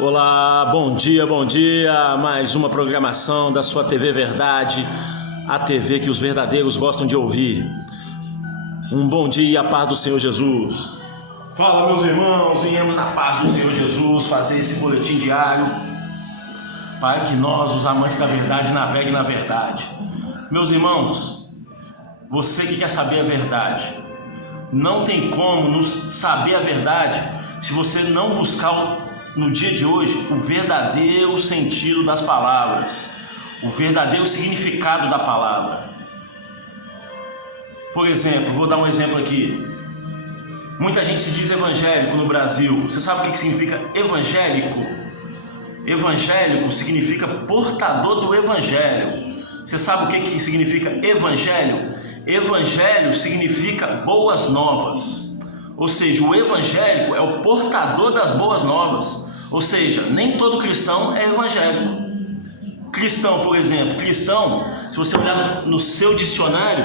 Olá, bom dia, mais uma programação da sua TV Verdade, a TV que os verdadeiros gostam de ouvir. Um bom dia e a paz do Senhor Jesus. Fala, meus irmãos, viemos na paz do Senhor Jesus fazer esse boletim diário para que nós, os amantes da verdade, naveguem na verdade. Meus irmãos, você que quer saber a verdade, não tem como saber a verdade se você não buscar no dia de hoje o verdadeiro sentido das palavras, o verdadeiro significado da palavra. Por exemplo, vou dar um exemplo aqui. Muita gente se diz evangélico no Brasil. Você sabe o que significa evangélico? Evangélico significa portador do evangelho. Você sabe o que significa evangelho? Evangelho significa boas novas. Ou seja, o evangélico é o portador das boas novas. Ou seja, nem todo cristão é evangélico. Cristão, por exemplo, se você olhar no seu dicionário,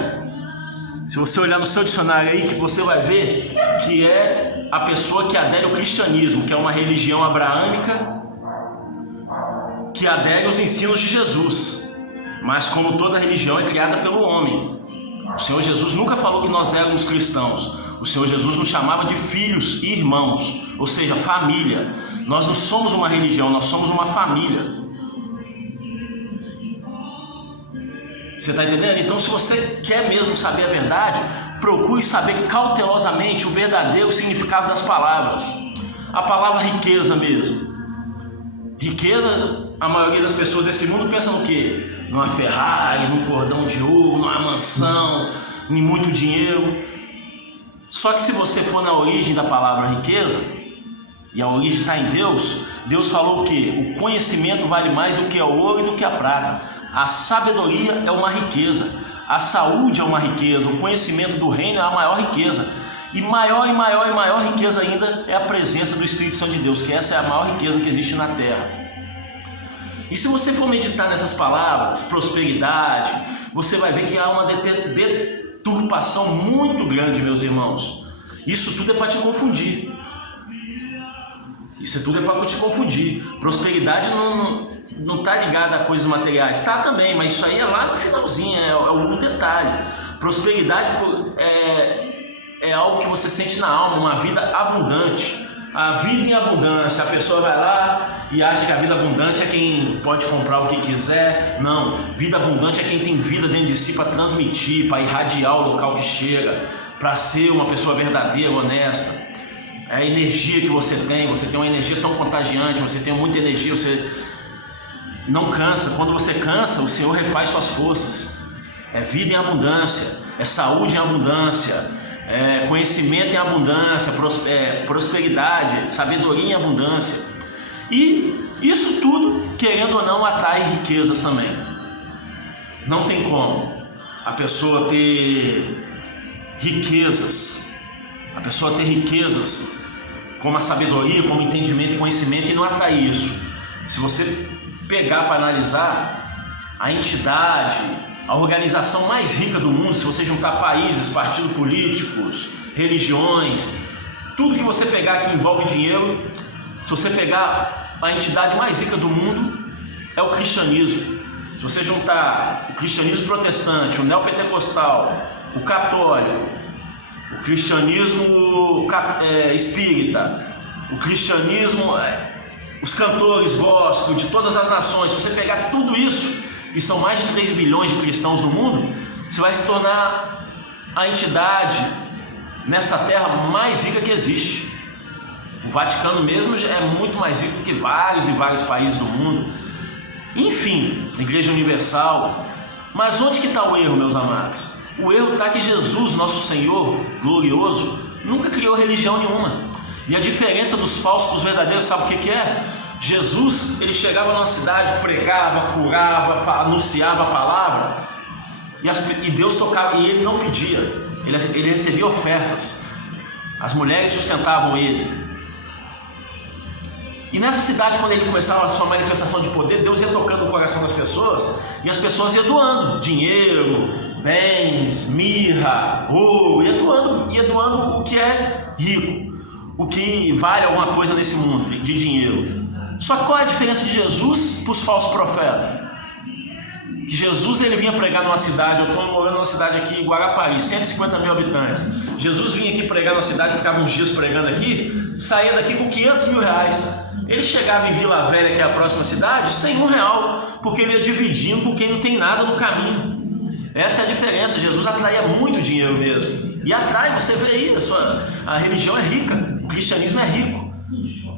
aí, que você vai ver que é a pessoa que adere ao cristianismo, que é uma religião abraâmica, que adere aos ensinos de Jesus. Mas como toda religião é criada pelo homem, o Senhor Jesus nunca falou que nós éramos cristãos. O Senhor Jesus nos chamava de filhos e irmãos, ou seja, família. Nós não somos uma religião, nós somos uma família. Você está entendendo? Então, se você quer mesmo saber a verdade, procure saber cautelosamente o verdadeiro significado das palavras. A palavra riqueza mesmo. Riqueza, a maioria das pessoas desse mundo pensa no quê? Numa Ferrari, num cordão de ouro, numa mansão, em muito dinheiro. Só que se você for na origem da palavra riqueza, e a origem está em Deus, Deus falou o quê? O conhecimento vale mais do que o ouro e do que a prata. A sabedoria é uma riqueza, a saúde é uma riqueza, o conhecimento do reino é a maior riqueza. E maior riqueza ainda é a presença do Espírito Santo de Deus, que essa é a maior riqueza que existe na terra. E se você for meditar nessas palavras, prosperidade, você vai ver que há uma deturpação muito grande, meus irmãos. Isso tudo é para te confundir. Prosperidade não está ligada a coisas materiais. Está também, mas isso aí é lá no finalzinho, é um detalhe. Prosperidade é algo que você sente na alma, uma vida abundante. A vida em abundância, a pessoa vai lá e acha que a vida abundante é quem pode comprar o que quiser. Não, vida abundante é quem tem vida dentro de si para transmitir, para irradiar o local que chega, para ser uma pessoa verdadeira, honesta. É a energia que você tem uma energia tão contagiante, você tem muita energia, você não cansa. Quando você cansa, o Senhor refaz suas forças. É vida em abundância, é saúde em abundância, é conhecimento em abundância, prosperidade, sabedoria em abundância. E isso tudo, querendo ou não, atrai riquezas também. Não tem como a pessoa ter riquezas como a sabedoria, como entendimento e conhecimento e não atrair isso. Se você pegar para analisar a entidade, a organização mais rica do mundo, se você juntar países, partidos políticos, religiões, tudo que você pegar que envolve dinheiro, se você pegar a entidade mais rica do mundo, é o cristianismo. Se você juntar o cristianismo protestante, o neopentecostal, o católico, o cristianismo espírita, o cristianismo, os cantores gospel de todas as nações, se você pegar tudo isso, que são mais de 3 bilhões de cristãos no mundo, você vai se tornar a entidade nessa terra mais rica que existe. O Vaticano mesmo é muito mais rico que vários e vários países do mundo. Enfim, a Igreja Universal. Mas onde que está o erro, meus amados? O erro está que Jesus, nosso Senhor glorioso, nunca criou religião nenhuma. E a diferença dos falsos para os verdadeiros, sabe o que é? Jesus, ele chegava numa cidade, pregava, curava, anunciava a palavra, e Deus tocava, e ele não pedia, ele recebia ofertas. As mulheres sustentavam ele. E nessa cidade, quando ele começava a sua manifestação de poder, Deus ia tocando o coração das pessoas, e as pessoas iam doando dinheiro, bens, mirra, ouro, ia doando o que é rico, o que vale alguma coisa nesse mundo de dinheiro. Só que qual é a diferença de Jesus para os falsos profetas? Que Jesus ele vinha pregar numa cidade, eu estou morando numa cidade aqui em Guarapari, 150 mil habitantes. Jesus vinha aqui pregar numa cidade, ficava uns dias pregando aqui, saía daqui com 500 mil reais. Ele chegava em Vila Velha, que é a próxima cidade, sem R$1, porque ele ia dividindo com quem não tem nada no caminho. Essa é a diferença. Jesus atraía muito dinheiro mesmo. E atrai, você vê aí, a religião é rica, o cristianismo é rico,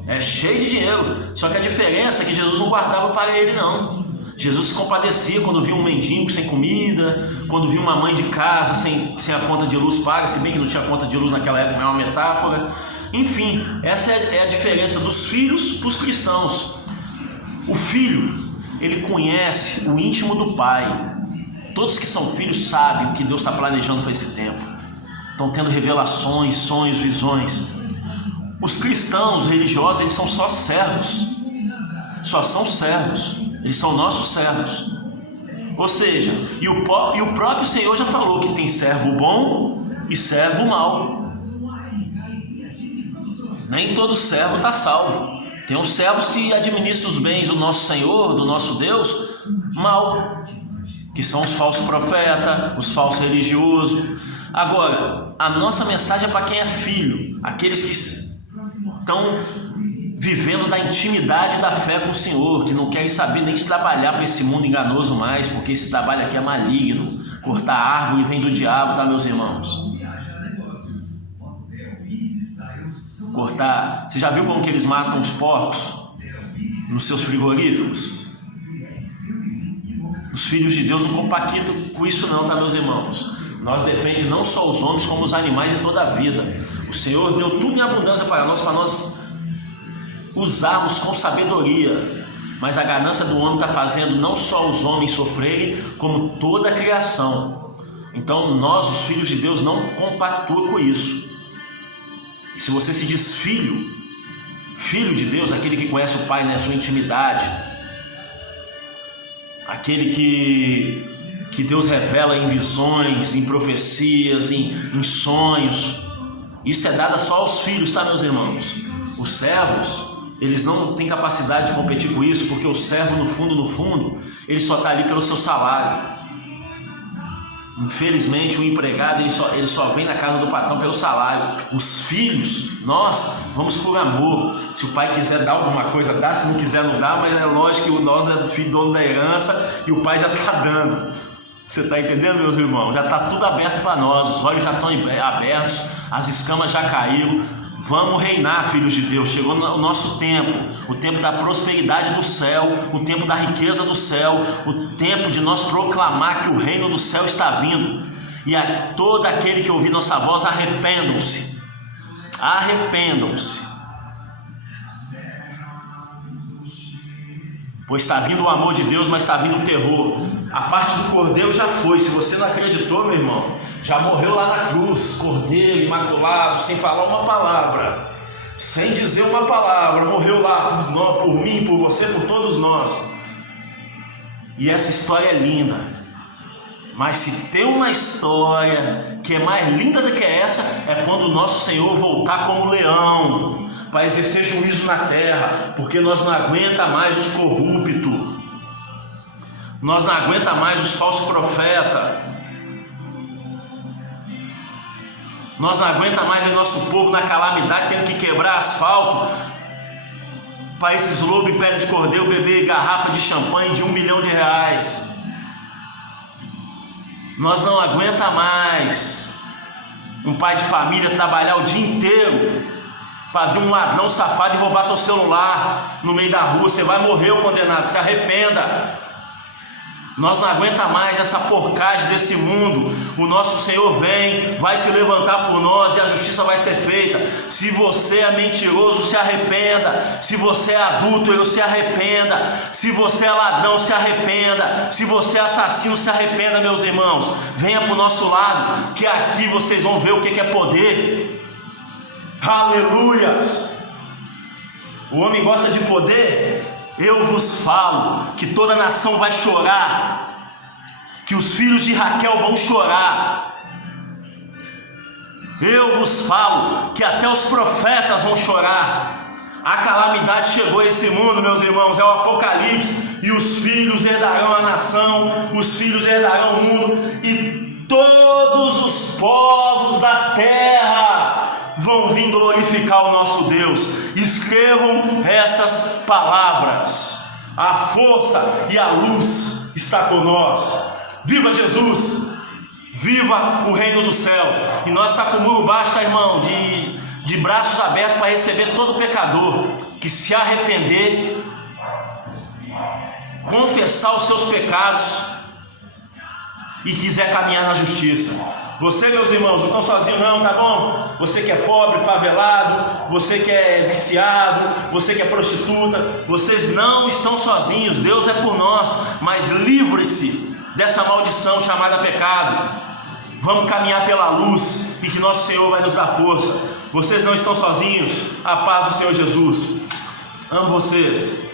é cheio de dinheiro. Só que a diferença é que Jesus não guardava para ele, não. Jesus se compadecia quando via um mendigo sem comida, quando via uma mãe de casa sem a conta de luz paga, se bem que não tinha conta de luz naquela época, é uma metáfora. Enfim, essa é a diferença dos filhos para os cristãos. O filho, ele conhece o íntimo do pai. Todos que são filhos sabem o que Deus está planejando para esse tempo. Estão tendo revelações, sonhos, visões. Os cristãos religiosos, eles são só servos. Só são servos. Eles são nossos servos. Ou seja, e o próprio Senhor já falou que tem servo bom e servo mau. Nem todo servo está salvo. Tem uns servos que administram os bens do nosso Senhor, do nosso Deus, mal, que são os falsos profetas, os falsos religiosos. Agora, a nossa mensagem é para quem é filho, aqueles que estão vivendo da intimidade da fé com o Senhor, que não querem saber nem de trabalhar para esse mundo enganoso mais, porque esse trabalho aqui é maligno. Cortar árvore vem do diabo, tá, meus irmãos? Cortar. Você já viu como que eles matam os porcos nos seus frigoríficos? Os filhos de Deus não compactam com isso não, tá, meus irmãos? Nós defendemos não só os homens, como os animais de toda a vida. O Senhor deu tudo em abundância para nós usarmos com sabedoria. Mas a ganância do homem está fazendo não só os homens sofrerem, como toda a criação. Então nós, os filhos de Deus, não compactuamos com isso. E se você se diz filho de Deus, aquele que conhece o Pai na sua intimidade, aquele que Deus revela em visões, em profecias, em sonhos, isso é dado só aos filhos, tá, meus irmãos? Os servos, eles não têm capacidade de competir com isso, porque o servo, no fundo, ele só está ali pelo seu salário. Infelizmente, o empregado, ele só vem na casa do patrão pelo salário. Os filhos, nós vamos por amor. Se o pai quiser dar alguma coisa, dá. Se não quiser, não dá. Mas é lógico que nós é filho dono da herança e o pai já está dando. Você está entendendo, meus irmãos? Já está tudo aberto para nós. Os olhos já estão abertos, as escamas já caíram. Vamos reinar, filhos de Deus. Chegou o nosso tempo, o tempo da prosperidade do céu, o tempo da riqueza do céu, o tempo de nós proclamar que o reino do céu está vindo. E a todo aquele que ouvir nossa voz, arrependam-se. Arrependam-se. Pois está vindo o amor de Deus, mas está vindo o terror. A parte do Cordeiro já foi. Se você não acreditou, meu irmão, já morreu lá na cruz, Cordeiro imaculado, sem falar uma palavra, sem dizer uma palavra, morreu lá por mim, por você, por todos nós. E essa história é linda. Mas se tem uma história que é mais linda do que essa, é quando o nosso Senhor voltar como leão, para exercer juízo na terra, porque nós não aguenta mais os corruptos, nós não aguenta mais os falsos profetas, nós não aguenta mais o nosso povo na calamidade, tendo que quebrar asfalto para esses lobos em pele de cordeiro beber garrafa de champanhe de R$1 milhão. Nós não aguenta mais um pai de família trabalhar o dia inteiro para vir um ladrão safado e roubar seu celular no meio da rua. Você vai morrer, ô condenado, se arrependa. Nós não aguenta mais essa porcagem desse mundo. O nosso Senhor vem, vai se levantar por nós e a justiça vai ser feita. Se você é mentiroso, se arrependa. Se você é adúltero, se arrependa. Se você é ladrão, se arrependa. Se você é assassino, se arrependa, meus irmãos. Venha para o nosso lado, que aqui vocês vão ver o que é poder. Aleluias! O homem gosta de poder? Eu vos falo que toda a nação vai chorar, que os filhos de Raquel vão chorar. Eu vos falo que até os profetas vão chorar. A calamidade chegou a esse mundo, meus irmãos, é o Apocalipse, e os filhos herdarão a nação, os filhos herdarão o mundo, e todos os povos da terra vão vir glorificar o nosso Deus. Escrevam essas palavras: a força e a luz está com nós. Viva Jesus! Viva o reino dos céus! E nós está com o muro baixo, tá, irmão? De braços abertos para receber todo pecador que se arrepender, confessar os seus pecados e quiser caminhar na justiça. Você, meus irmãos, não estão sozinhos não, tá bom? Você que é pobre, favelado, você que é viciado, você que é prostituta, vocês não estão sozinhos. Deus é por nós, mas livre-se dessa maldição chamada pecado. Vamos caminhar pela luz e que nosso Senhor vai nos dar força. Vocês não estão sozinhos. A paz do Senhor Jesus. Amo vocês.